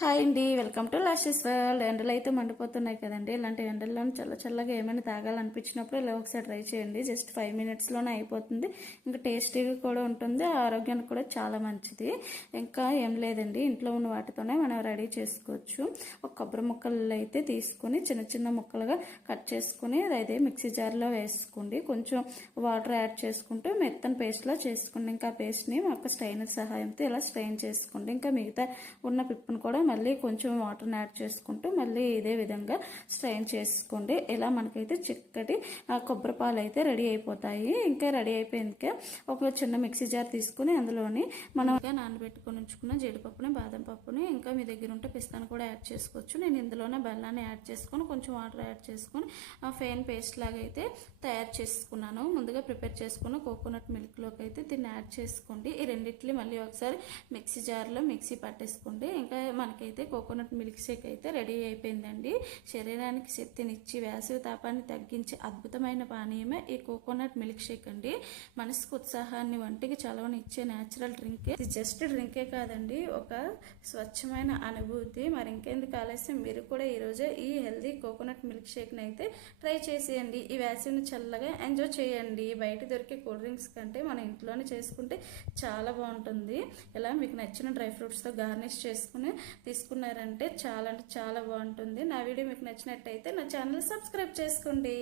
Hi అండి, welcome to lashes world. ఎండలు అయితే మండిపోతున్నాయి కదండి. ఇలాంటి ఎండల్లో చల్లగా ఏమైనా తాగాలనిపించినప్పుడు ఇలా ఒకసారి ట్రై చేయండి. జస్ట్ 5 మినిట్స్లోనే అయిపోతుంది. ఇంకా టేస్టీగా కూడా ఉంటుంది, ఆరోగ్యానికి కూడా చాలా మంచిది. ఇంకా ఏం లేదండి, ఇంట్లో ఉన్న వాటితోనే మనం రెడీ చేసుకోవచ్చు. ఒక కొబ్బరి ముక్కలు అయితే తీసుకుని చిన్న చిన్న ముక్కలుగా కట్ చేసుకుని అదే మిక్సీ జార్లో వేసుకోండి. కొంచెం వాటర్ యాడ్ చేసుకుంటూ మెత్తని పేస్ట్లా చేసుకోండి. ఇంకా పేస్ట్ని ఒక స్ట్రైనర్ సహాయంతో ఇలా స్ట్రెయిన్ చేసుకోండి. ఇంకా మిగతా ఉన్న పిప్పును కూడా మళ్ళీ కొంచెం వాటర్ని యాడ్ చేసుకుంటూ మళ్ళీ ఇదే విధంగా స్ట్రెయిన్ చేసుకోండి. ఇలా మనకైతే చిక్కటి కొబ్బరి పాలు అయితే రెడీ అయిపోతాయి. ఇంకా రెడీ అయిపోయిందిక ఒక చిన్న మిక్సీ జార్ తీసుకుని అందులోని మనం నానబెట్టుకుని ఉంచుకున్న జీడిపప్పుని, బాదం పప్పుని, ఇంకా మీ దగ్గర ఉంటే పిస్తాను కూడా యాడ్ చేసుకోవచ్చు. నేను ఇందులోనే బెల్లాన్ని యాడ్ చేసుకొని కొంచెం వాటర్ యాడ్ చేసుకొని ఫైన్ పేస్ట్ లాగా అయితే తయారు చేసుకున్నాను. ముందుగా ప్రిపేర్ చేసుకున్న కోకోనట్ మిల్క్లోకి అయితే దీన్ని యాడ్ చేసుకోండి. ఈ రెండిట్లు మళ్ళీ ఒకసారి మిక్సీ జార్లో మిక్సీ పట్టేసుకోండి. ఇంకా మనకైతే కోకోనట్ మిల్క్ షేక్ అయితే రెడీ అయిపోయిందండి. శరీరానికి శక్తినిచ్చి వేసవి తాపాన్ని తగ్గించే అద్భుతమైన పానీయమే ఈ కోకోనట్ మిల్క్ షేక్ అండి. మనసుకు ఉత్సాహాన్ని, వంటికి చలవని ఇచ్చే న్యాచురల్ డ్రింకే. ఇది జస్ట్ డ్రింకే కాదండి, ఒక స్వచ్ఛమైన అనుభూతి. మరి ఇంకెందుకు ఆలస్యం, మీరు కూడా ఈరోజే ఈ హెల్దీ కోకోనట్ మిల్క్ షేక్ని అయితే ట్రై చేసేయండి. ఈ వేసవిని చల్లగా ఎంజాయ్ చేయండి. బయట దొరికే కూల్ డ్రింక్స్ కంటే మన ఇంట్లోనే చేసుకుంటే చాలా బాగుంటుంది. ఇలా మీకు నచ్చిన డ్రై ఫ్రూట్స్తో గార్నిష్ చేసుకుని తీసుకున్నారంటే చాలా అంటే చాలా బాగుంటుంది. నా వీడియో మీకు నచ్చినట్టయితే నా ఛానల్ సబ్స్క్రైబ్ చేసుకోండి.